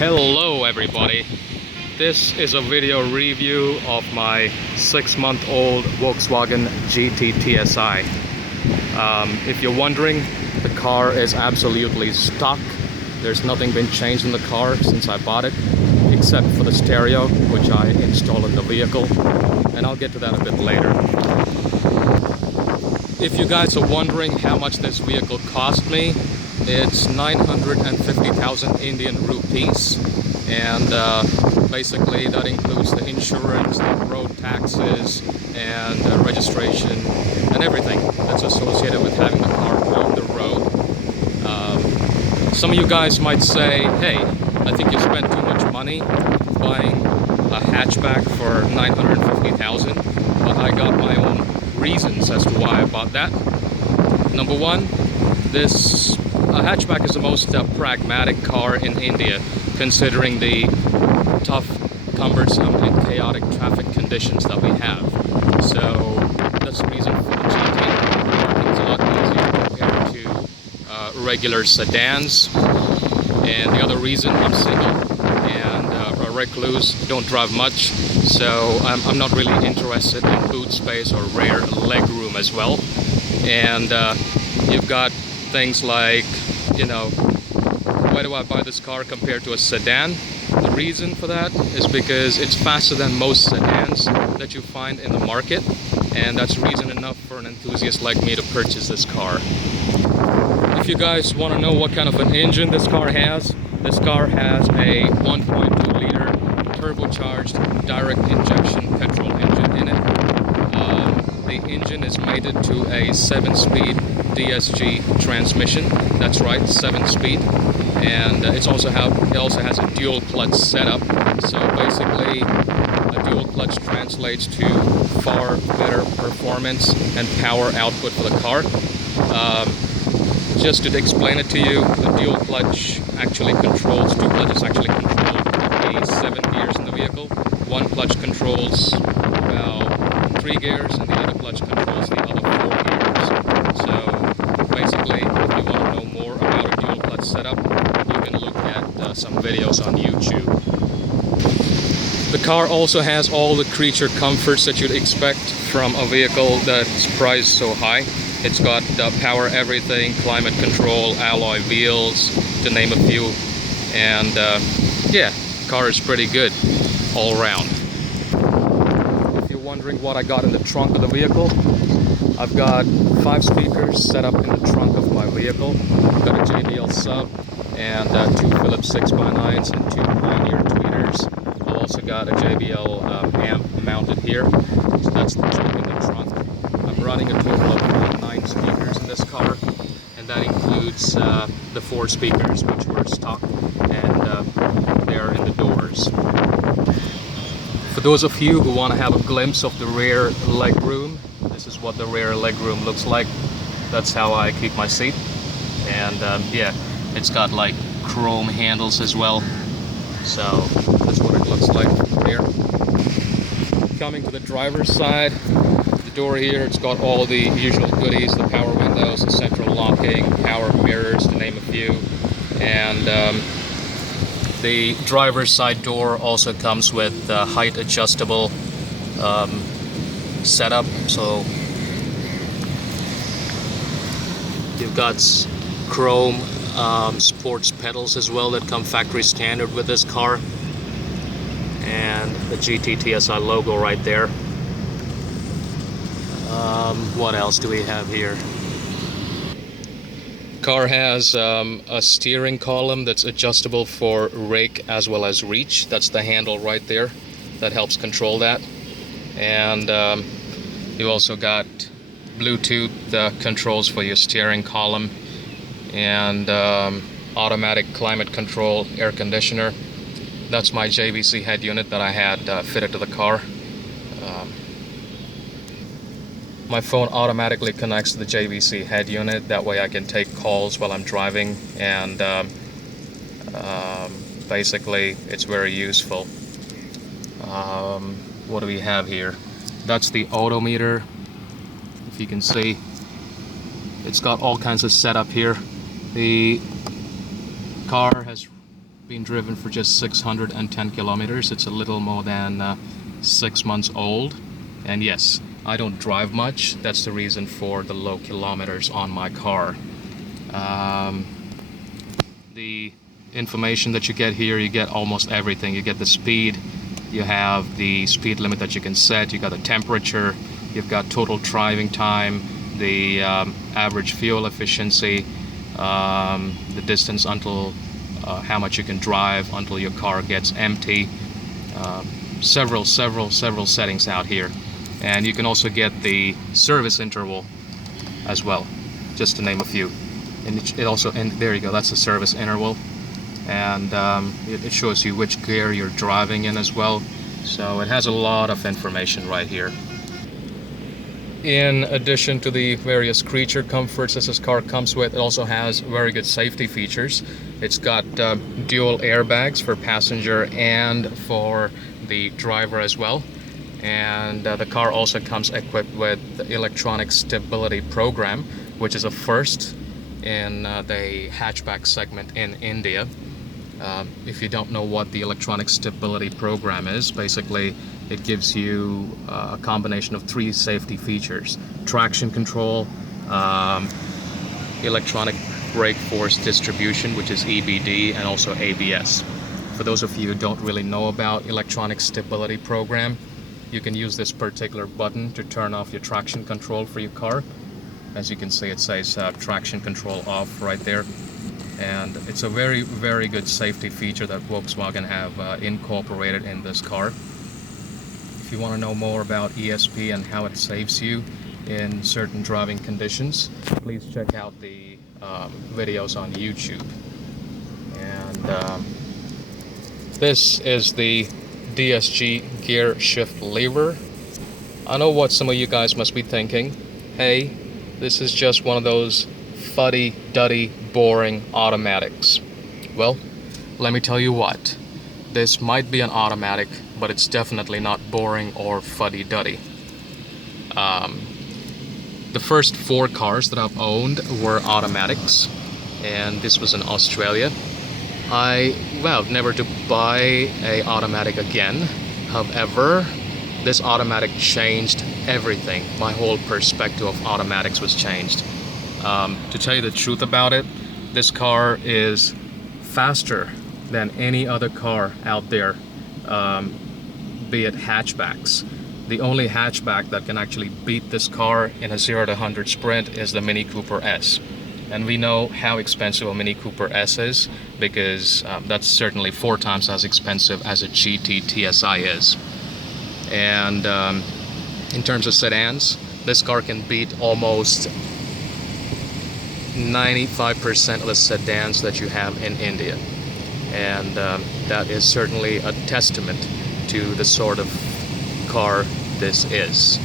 Hello everybody, this is a video review of my 6-month-old Volkswagen GT TSI. If you're wondering, the car is absolutely stock. There's nothing been changed in the car since I bought it, except for the stereo, which I installed in the vehicle, and I'll get to that a bit later. If you guys are wondering how much this vehicle cost me, it's 950,000 Indian rupees, and basically that includes the insurance, the road taxes, and registration, and everything that's associated with having the car on the road. Some of you guys might say, hey, I think you spent too much money buying a hatchback for 950,000, but I got my own reasons as to why I bought that. Number one, a hatchback is the most pragmatic car in India, considering the tough, cumbersome, and chaotic traffic conditions that we have. So that's the reason for the GT. Parking is a lot easier compared to regular sedans. And the other reason, I'm single and a recluse, don't drive much, so I'm not really interested in boot space or rear leg room as well. And you've got things like, you know, why do I buy this car compared to a sedan? The reason for that is because it's faster than most sedans that you find in the market, and that's reason enough for an enthusiast like me to purchase this car. If you guys want to know what kind of an engine this car has a 1.2 liter turbocharged direct injection petrol engine in it. The engine is mated to a 7-speed DSG transmission. That's right, 7-speed, and it also has a dual clutch setup. So basically, a dual clutch translates to far better performance and power output for the car. Just to explain it to you, the dual clutch actually controls, two clutches actually control the 7 gears in the vehicle. One clutch controls about 3 gears, and the other clutch controls the other 4 gears. So basically, if you want to know more about a dual clutch setup, you can look at some videos on YouTube. The car also has all the creature comforts that you'd expect from a vehicle that's priced so high. It's got power everything, climate control, alloy wheels, to name a few. And yeah, the car is pretty good all around. If you're wondering what I got in the trunk of the vehicle, I've got 5 speakers set up in the trunk of my vehicle. I've got a JBL sub and 2 Philips 6x9s and 2 Pioneer tweeters. I've also got a JBL amp mounted here, so that's the junk in the trunk. I'm running a total of 9 speakers in this car, and that includes the 4 speakers which were stock, and they're in the doors. For those of you who want to have a glimpse of the rear leg room, this is what the rear leg room looks like. That's how I keep my seat. And yeah, it's got like chrome handles as well. So that's what it looks like here. Coming to the driver's side, the door here, it's got all the usual goodies, the power windows, the central locking, power mirrors, to name a few. And the driver's side door also comes with height adjustable setup. So you've got chrome sports pedals as well that come factory standard with this car, and the GT TSI logo right there. What else do we have here? Car has a steering column that's adjustable for rake as well as reach. That's the handle right there that helps control that. And you've also got Bluetooth controls for your steering column, and automatic climate control air conditioner. That's my JVC head unit that I had fitted to the car. My phone automatically connects to the JVC head unit. That way I can take calls while I'm driving, and basically it's very useful. What do we have here? That's the odometer. If you can see, it's got all kinds of setup here. The car has been driven for just 610 kilometers. It's a little more than 6 months old. And yes, I don't drive much. That's the reason for the low kilometers on my car. The information that you get here, you get almost everything. You get the speed, you have the speed limit that you can set, you got the temperature, you've got total driving time, the average fuel efficiency, the distance until how much you can drive until your car gets empty. Several settings out here. And you can also get the service interval as well, just to name a few. And it also, and there you go, that's the service interval. And it shows you which gear you're driving in as well. So it has a lot of information right here. In addition to the various creature comforts that this car comes with, it also has very good safety features. It's got dual airbags for passenger and for the driver as well. And the car also comes equipped with the electronic stability program, which is a first in the hatchback segment in India. If you don't know what the electronic stability program is, basically it gives you a combination of 3 safety features: traction control, electronic brake force distribution, which is EBD, and also ABS. For those of you who don't really know about electronic stability program, you can use this particular button to turn off your traction control for your car. As you can see, it says traction control off right there. And it's a very good safety feature that Volkswagen have incorporated in this car. If you want to know more about ESP and how it saves you in certain driving conditions, please check out the videos on YouTube. And this is the DSG gear shift lever. I know what some of you guys must be thinking. Hey, this is just one of those fuddy-duddy, boring automatics. Well, let me tell you what. This might be an automatic, but it's definitely not boring or fuddy-duddy. The first 4 cars that I've owned were automatics, and this was in Australia. I vowed never to buy a automatic again. However, this automatic changed everything. My whole perspective of automatics was changed. To tell you the truth about it, this car is faster than any other car out there, be it hatchbacks. The only hatchback that can actually beat this car in a 0 to 100 sprint is the Mini Cooper S. And we know how expensive a Mini Cooper S is, because that's certainly 4 times as expensive as a GT TSI is. And in terms of sedans, this car can beat almost 95% of the sedans that you have in India. And that is certainly a testament to the sort of car this is.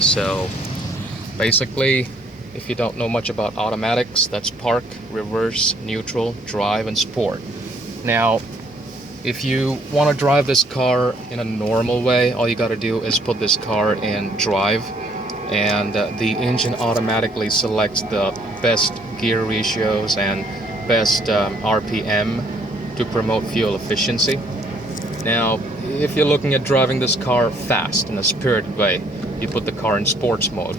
So basically, if you don't know much about automatics, that's park, reverse, neutral, drive, and sport. Now, if you want to drive this car in a normal way, all you got to do is put this car in drive, and the engine automatically selects the best gear ratios and best RPM to promote fuel efficiency. Now, if you're looking at driving this car fast in a spirited way, you put the car in sports mode.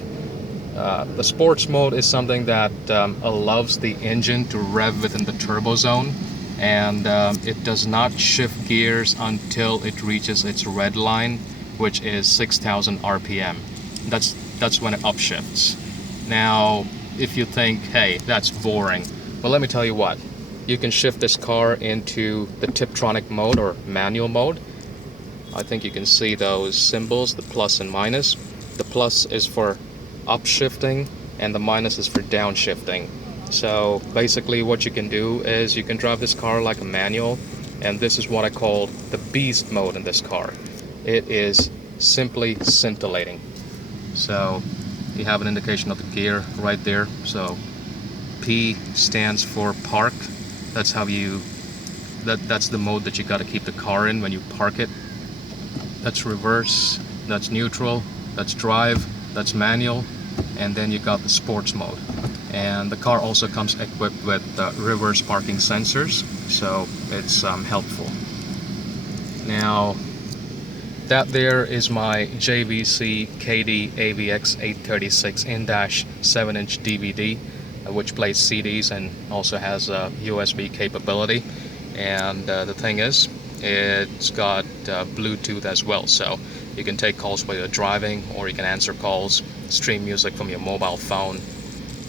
The sports mode is something that allows the engine to rev within the turbo zone, and it does not shift gears until it reaches its red line, which is 6,000 RPM. That's when it upshifts. Now, if you think, hey, that's boring, well, let me tell you what. You can shift this car into the Tiptronic mode or manual mode. I think you can see those symbols, the plus and minus. The plus is for upshifting and the minus is for downshifting. So basically what you can do is you can drive this car like a manual, and this is what I call the beast mode in this car. It is simply scintillating. So you have an indication of the gear right there. So P stands for park. That's how that's the mode that you got to keep the car in when you park it. That's reverse, that's neutral, that's drive, that's manual, and then you got the sports mode. And the car also comes equipped with reverse parking sensors, so it's helpful. Now, that there is my JVC KD AVX 836 in-dash 7-inch DVD, which plays CDs and also has a USB capability. And the thing is, it's got Bluetooth as well, so you can take calls while you're driving, or you can answer calls, stream music from your mobile phone.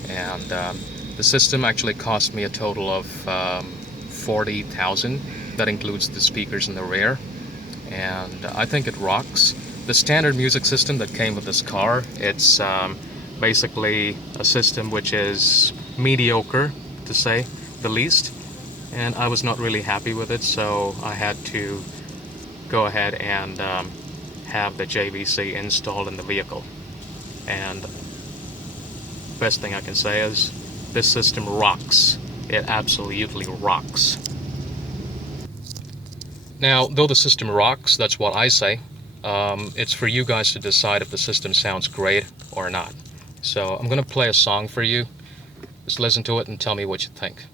And the system actually cost me a total of $40,000. That includes the speakers in the rear, and I think it rocks. The standard music system that came with this car, it's basically a system which is mediocre, to say the least, and I was not really happy with it, so I had to go ahead and have the JVC installed in the vehicle. And best thing I can say is this system rocks. It absolutely rocks. Now, though the system rocks, that's what I say. It's for you guys to decide if the system sounds great or not. So I'm gonna play a song for you. Just listen to it and tell me what you think.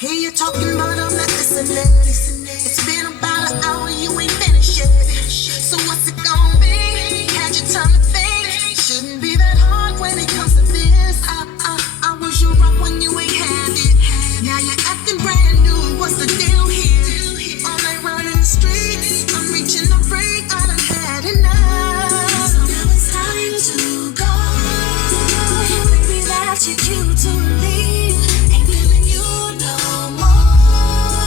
Hear you talking, but I'm not listening. It's been about an hour, you ain't finished yet. So what's it gonna be? Had your time to think. Shouldn't be that hard when it comes to this. I was your rock when you ain't had it. Now you're acting brand new. What's the deal here? All night running the streets. I'm reaching the break. I done had enough. So now it's time to go. Maybe that's your cue to leave. Ain't feeling you no more.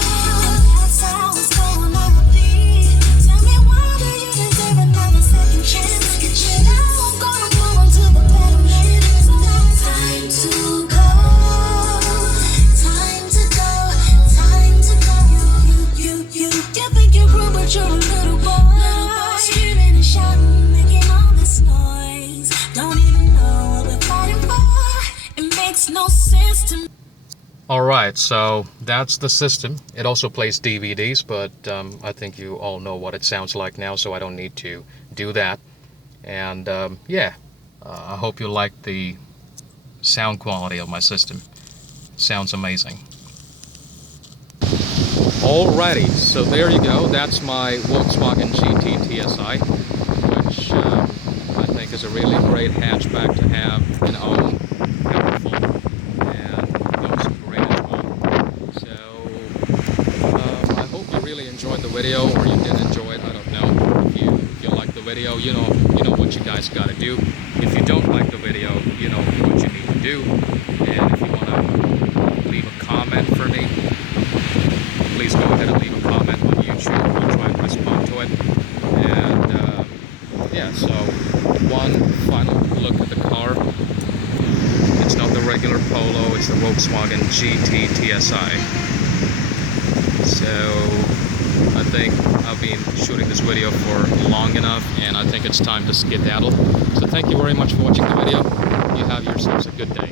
And that's how it's gonna be. Tell me, why do you deserve another second chance? Now I'm gonna go on to the better man. So now it's time to go. Time to go. Time to go. You think you're rude, but you're a little boy. Screaming and shouting, making all this noise. Don't even know what we're fighting for. It makes no sense to me. Alright, so that's the system. It also plays DVDs, but I think you all know what it sounds like now, so I don't need to do that. And yeah, I hope you like the sound quality of my system. Sounds amazing. Alrighty, so there you go. That's my Volkswagen GT TSI, which I think is a really great hatchback to have and own. Powerful, and looks great as well. So I hope you really enjoyed the video, or you did enjoy it. I don't know. If you like the video, you know what you guys got to do. If you don't like the video, you know what you need to do. And if you want to leave a comment for me, please go ahead and leave a comment on YouTube. I'll try and respond to it. And yeah, so one final look at the car. It's not the regular Polo, it's the Volkswagen GT TSI. So I think I've been shooting this video for long enough, and I think it's time to skedaddle. So thank you very much for watching the video. You have yourselves a good day.